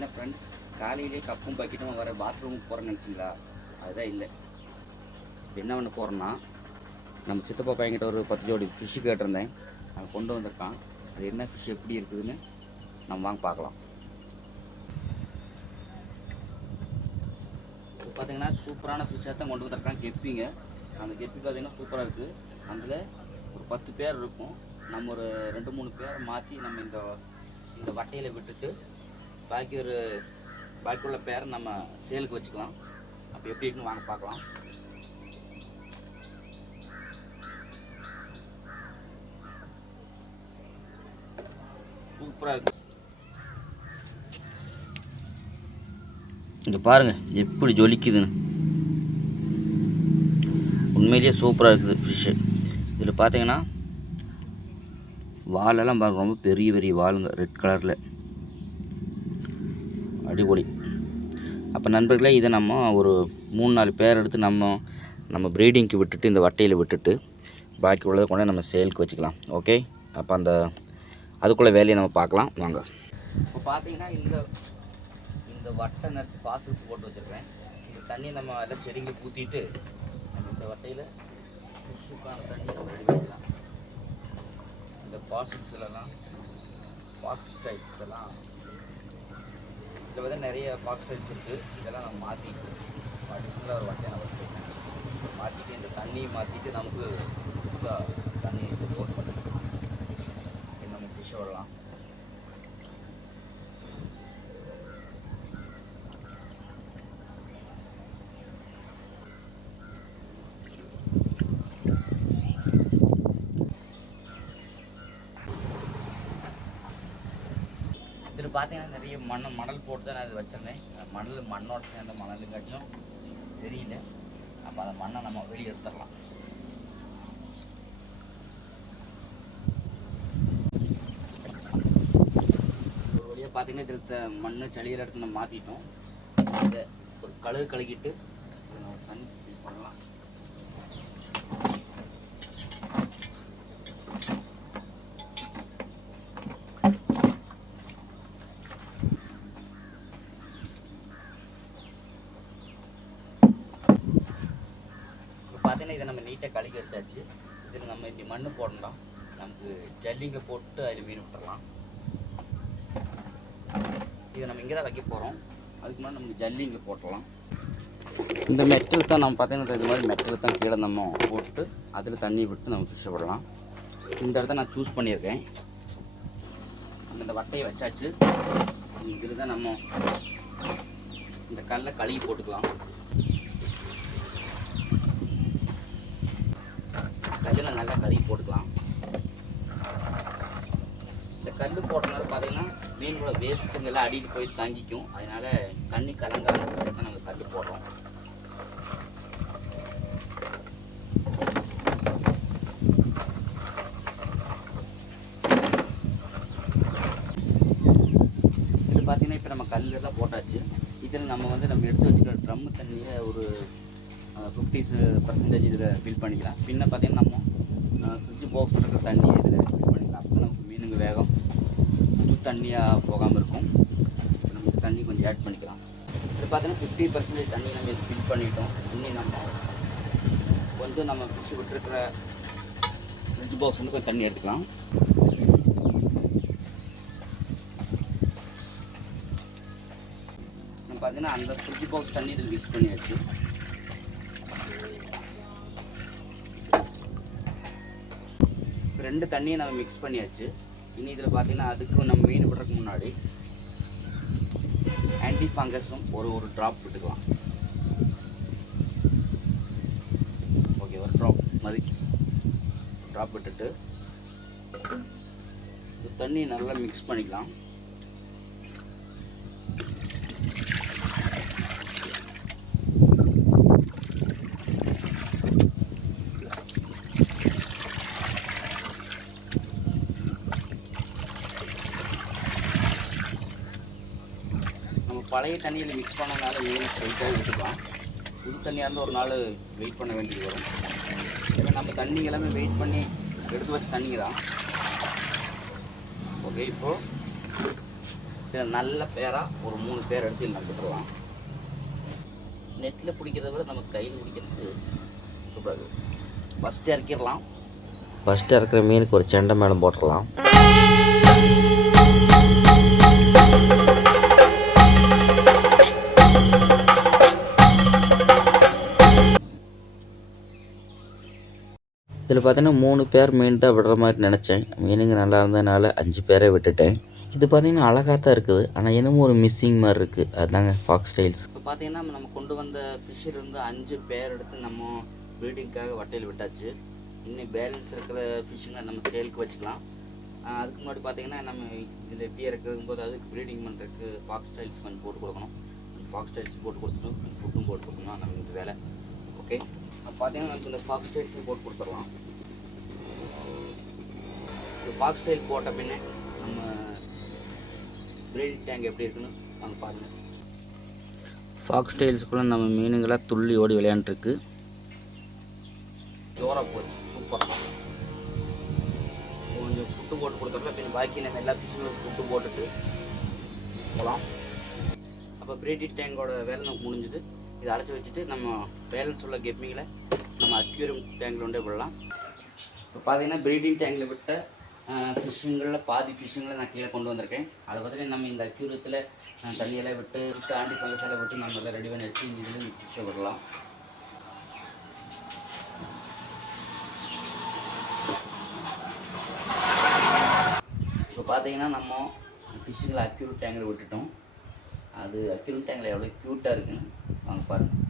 என்ன ஃப்ரெண்ட்ஸ் காலையிலே கப்பும் பக்கெட்டும் வர பாத்ரூமுக்கு போகிறேன்னு நினச்சிங்களா? அதுதான் இல்லை. என்ன பண்ண போகிறேன்னா நம்ம சித்தப்பா பையன்கிட்ட ஒரு பத்து ஜோடி ஃபிஷ்ஷு கேட்டிருந்தேன். அவன் கொண்டு வந்திருக்கான். அது என்ன ஃபிஷ் எப்படி இருக்குதுன்னு நம்ம வாங்க பார்க்கலாம். இப்போ பார்த்தீங்கன்னா சூப்பரான ஃபிஷ்ஷாக தான் கொண்டு வந்திருக்கான். கெப்பிங்க. அந்த கெப்பி பார்த்தீங்கன்னா சூப்பராக இருக்குது அதில் ஒரு பத்து பேர் இருக்கும். நம்ம ஒரு ரெண்டு மூணு பேர் மாற்றி நம்ம இந்த இந்த வட்டையில் விட்டுட்டு பாக்கி ஒரு பாக்கி உள்ள பேரை நம்ம சேலுக்கு வச்சுக்கலாம். அப்போ எப்படி இருக்குன்னு வாங்க பார்க்கலாம் சூப்பராக இருக்கு. இங்கே பாருங்க எப்படி ஜொலிக்குதுன்னு. உண்மையிலேயே சூப்பராக இருக்குது ஃபிஷ்ஷு இதில் பார்த்தீங்கன்னா வாலெல்லாம் பார்க்க ரொம்ப பெரிய பெரிய வாளுங்க ரெட் கலரில் அடிப்பொலி அப்போ நண்பர்களே இதை நம்ம ஒரு மூணு நாலு பேர் எடுத்து நம்ம நம்ம ப்ரீடிங்க்கு விட்டுட்டு இந்த வட்டையில் விட்டுட்டு பாக்கி உள்ளதை கொண்டு நம்ம சேலுக்கு வச்சுக்கலாம். ஓகே அப்போ அந்த அதுக்குள்ளே வேலையை நம்ம பார்க்கலாம். வாங்க. இப்போ பார்த்தீங்கன்னா இந்த இந்த வட்டை நிறுத்தி பாசல்ஸ் போட்டு வச்சுருக்கேன். இந்த தண்ணியை நம்ம எல்லாம் செடிங்க ஊற்றிட்டு இந்த வட்டையில் ஃபிஷ்ஷுக்கான தண்ணி நம்ம ரெடி பண்ணிக்கலாம். இந்த பாசல்ஸ்லாம் பாக்ஸ் டைல்ஸ் எல்லாம் இதில் வந்து நிறைய ஃபாக்ஸ் ரைட்ஸ் இருக்குது இதெல்லாம் நம்ம மாற்றி அடிஷ்னலாக ஒரு வட்டையை நான் வச்சுருக்கேன். மாற்றிட்டு இந்த தண்ணியை மாற்றிட்டு நமக்கு புதுசாக தண்ணி போட்டு பண்ணுறது நம்ம ஃபிஷ் விடலாம் இதில் பார்த்தீங்கன்னா நிறைய மண் மணல் போட்டு தான் நான் இது வச்சுருந்தேன். மணல் மண்ணோட சேர்ந்த மணலுங்காட்டியும் தெரியல அப்போ அந்த மண்ணை நம்ம வெளியே எடுத்துடலாம். ஒரு வழியாக பார்த்தீங்கன்னா இதில் மண்ணு சளியில் எடுத்து நம்ம மாற்றிட்டோம் இதை ஒரு கழுகு கழுகிட்டு இதை நம்ம தண்ணி fill பண்ணலாம் இப்போ லைட்டாக கழுகி எடுத்தாச்சு. இதில் நம்ம இப்படி மண் போடணும் நமக்கு ஜல்லிங்க போட்டு அதில் மீன் விட்டுறலாம். இதை நம்ம இங்கே தான் வைக்க போகிறோம் அதுக்கு முன்னாடி நமக்கு ஜல்லிங்க போட்டுடலாம் இந்த மெட்டல் தான் நம்ம பார்த்தீங்கன்னா இது மாதிரி மெட்டல் தான் கீழே நம்ம போட்டு அதில் தண்ணி விட்டு நம்ம ஃபிஷ் விடலாம். இந்த இடத்த நான் சூஸ் பண்ணியிருக்கேன். நம்ம இந்த வட்டையை வச்சாச்சு. இதில் தான் நம்ம இந்த கல்லை கழுகி போட்டுக்கலாம் கல்லில் நல்லா கழுகி போட்டுக்கலாம் இந்த கல் போட்டனால பார்த்தீங்கன்னா மீனோட வேஸ்ட்டுங்கெல்லாம் அடிட்டு போய் தங்கிக்கும். அதனால் தண்ணி கலங்காத தான் நம்ம கல் போடுறோம். இதில் பார்த்தீங்கன்னா இப்போ நம்ம கல்லுலாம் போட்டாச்சு. இதில் நம்ம வந்து நம்ம எடுத்து வச்சுக்கிற ட்ரம் தண்ணியை ஒரு ஃபிஃப்டி பர்சன்டேஜ் இதில் ஃபில் பண்ணிக்கலாம். பின்ன பார்த்தீங்கன்னா நம்ம ஃப்ரிட்ஜ் பாக்ஸ் இருக்கிற தண்ணியை இதில் ஃபில் பண்ணிக்கலாம். அப்போ நமக்கு மீனுங்க வேகம் தண்ணியாக போகாமல் இருக்கும். நமக்கு தண்ணி கொஞ்சம் ஆட் பண்ணிக்கலாம். இது பார்த்தீங்கன்னா ஃபிஃப்டி பர்சன்டேஜ் தண்ணி நம்ம இது ஃபில் பண்ணிட்டோம். தண்ணி நம்ம கொஞ்சம் நம்ம ஃபிஷ் விட்டுருக்கிற ஃப்ரிட்ஜ் பாக்ஸ் வந்து கொஞ்சம் தண்ணி எடுத்துக்கலாம். நம்ம பார்த்தீங்கன்னா அந்த ஃப்ரிட்ஜ் பாக்ஸ் தண்ணி இதில் மிக்ஸ் பண்ணியாச்சு. ரெண்டு தண்ணியை நம்ம மிக்ஸ் பண்ணியாச்சு. இனி இதில் பார்த்தீங்கன்னா அதுக்கு நம்ம மீன் விடுறதுக்கு முன்னாடி ஆன்டி ஃபங்கஸும் ஒரு ஒரு ட்ராப் விட்டுக்கலாம். ஓகே ஒரு ட்ராப் மாதிரி ட்ராப் விட்டுட்டு தண்ணி நல்லா மிக்ஸ் பண்ணிக்கலாம். பழைய தண்ணியில் மிக்ஸ் பண்ணனால மீன் ஸ்ட்ரைட்டாக விட்டுக்கலாம்? புது தண்ணியாக இருந்தால் ஒரு நாள் வெயிட் பண்ண வேண்டியது வரும். ஏன்னா நம்ம தண்ணிங்க எல்லாமே வெயிட் பண்ணி எடுத்து வச்ச தண்ணிங்க தான். ஓகே இப்போது இதில் நல்ல பேராக ஒரு மூணு பேர் எடுத்து இதில் விட்டுறலாம் நெட்டில் பிடிக்கிறத விட நம்ம கையில் பிடிக்கிறதுக்கு சூப்பராக இருக்குது ஃபஸ்ட்டு இறக்கிடலாம். ஃபஸ்ட்டு இறக்குற மீனுக்கு ஒரு செண்டை மேடம் போட்டுடலாம். இதில் பார்த்தீங்கன்னா மூணு பேர் மீன் தான் விடுற மாதிரி நினச்சேன். மீனுங்க நல்லா இருந்ததுனால அஞ்சு பேரே விட்டுட்டேன். இது பார்த்தீங்கன்னா அழகாக தான் இருக்குது. ஆனால் என்னமோ ஒரு மிஸ்ஸிங் மாதிரி இருக்குது அதுதாங்க ஃபாக்ஸ் ஸ்டைல்ஸ் இப்போ பார்த்தீங்கன்னா நம்ம கொண்டு வந்த ஃபிஷ்ஷில் இருந்து அஞ்சு பேர் எடுத்து நம்ம ப்ரீடிங்காக வட்டையில் விட்டாச்சு. இன்னும் பேலன்ஸ் இருக்கிற ஃபிஷ்ஷுங்களை நம்ம சேலுக்கு வச்சுக்கலாம். அதுக்கு முன்னாடி பார்த்தீங்கன்னா நம்ம இதில் எப்படி இருக்கும்போது போது அதுக்கு ப்ரீடிங் பண்ணுறதுக்கு ஃபாக்ஸ் ஸ்டைல்ஸ் கொஞ்சம் போட்டு கொடுக்கணும். ஃபாக்ஸ் ஸ்டைல்ஸ் போட்டு கொடுத்துட்டு ஃபுட்டும் போட்டு கொடுக்கணும். நம்ம இந்த வேலை. ஓகே பார்த்தீங்கன்னா நமக்கு இந்த ஃபாக்ஸ் ஸ்டைல்ஸும் போட்டு கொடுத்துடலாம். இந்த ஃபாக்ஸ் ஸ்டைல் போட்ட பின்னே நம்ம ப்ரீடிங் டேங்க் எப்படி இருக்குன்னு வாங்க பாருங்கள் ஃபாக்ஸ் ஸ்டைல்ஸ்குள்ளே நம்ம மீனுங்களாம் துள்ளி ஓடி விளையாண்டுருக்கு. ஜோராக போச்சு. சூப்பராக கொஞ்சம் ஃபுட்டு போட்டு கொடுத்துருக்கோம் பின்ன பாக்கி நம்ம எல்லா ஃபிஷ்ஷும் ஃபுட்டு போட்டுட்டு போகலாம் அப்போ ப்ரீடிங் டேங்கோட வேலை நமக்கு முடிஞ்சுது. இதை அடைச்சி வச்சுட்டு நம்ம பேலன்ஸ் உள்ள கெப்பிங்களை நம்ம அக்யூரியம் டேங்கில் கொண்டே விடலாம். இப்போ பார்த்தீங்கன்னா ப்ரீடிங் டேங்கில் விட்ட ஃபிஷ்ஷுங்களில் பாதி ஃபிஷ்ஷுங்களை நான் கீழே கொண்டு வந்திருக்கேன். அதை பார்த்துட்டு நம்ம இந்த அக்யூரியத்தில் தண்ணியெல்லாம் விட்டு விட்டு ஆண்டி பங்கஸெல்லாம் விட்டு நம்ம எல்லாம் ரெடி பண்ணி வச்சு இதில் ஃபிஷ்ஷை விடலாம். இப்போ பார்த்தீங்கன்னா நம்ம ஃபிஷ்ஷுங்களை அக்யூரேட் டேங்கில் விட்டுட்டோம். அது அக்யூரேட் டேங்கில் எவ்வளோ க்யூட்டாக இருக்குன்னு வாங்க பாருங்கள்